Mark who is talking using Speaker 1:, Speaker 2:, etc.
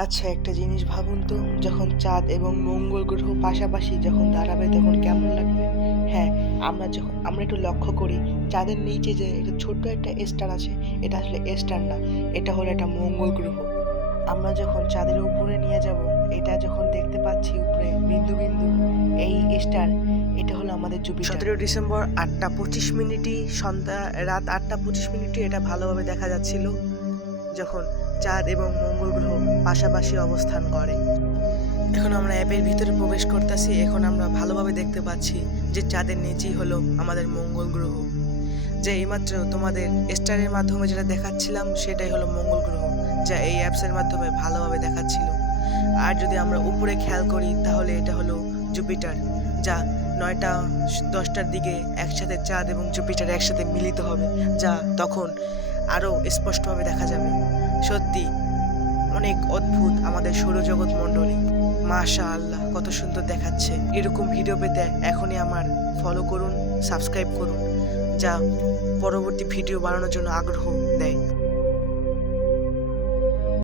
Speaker 1: আচ্ছা একটা জিনিস ভাবুন তো, যখন চাঁদ এবং মঙ্গল গ্রহ পাশাপাশি যখন দাঁড়াবে তখন কেমন লাগবে? হ্যাঁ আমরা যখন আমরা একটু লক্ষ্য করি, চাঁদের নিচে যে একটা ছোট্ট একটা স্টার আছে, এটা আসলে স্টার না, এটা হলো একটা মঙ্গল গ্রহ। আমরা যখন চাঁদের উপরে নিয়ে যাব, এটা যখন দেখতে পাচ্ছি উপরে বিন্দু বিন্দু, এই স্টার এটা হলো আমাদের জুপিটার সতেরো ডিসেম্বর আটটা পঁচিশ মিনিটই, সন্ধ্যা, রাত আটটা পঁচিশ মিনিটই এটা ভালোভাবে দেখা যাচ্ছিল, যখন চাঁদ এবং মঙ্গল গ্রহ পাশাপাশি অবস্থান করে। এখন আমরা অ্যাপের ভিতরে প্রবেশ করতেছি। এখন আমরা ভালোভাবে দেখতে পাচ্ছি যে চাঁদের নিচেই হলো আমাদের মঙ্গল গ্রহ। যে এইমাত্র তোমাদের স্টারের মাধ্যমে যেটা দেখাচ্ছিলাম, সেটাই হলো মঙ্গল গ্রহ, যা এই অ্যাপসের মাধ্যমে ভালোভাবে দেখাচ্ছিল। আর যদি আমরা উপরে খেয়াল করি, তাহলে এটা হলো জুপিটার, যা নয়টা, দশটার দিকে একসাথে চাঁদ এবং জুপিটার একসাথে মিলিত হবে, যা তখন আরও স্পষ্টভাবে দেখা যাবে। সত্যি, অনেক অদ্ভুত আমাদের সৌরজগৎ মণ্ডলী। মাশা আল্লাহ কত সুন্দর দেখাচ্ছে। এরকম ভিডিও পেতে এখনই আমার ফলো করুন সাবস্ক্রাইব করুন। যা পরবর্তী ভিডিও বানানোর জন্য আগ্রহ দেয়।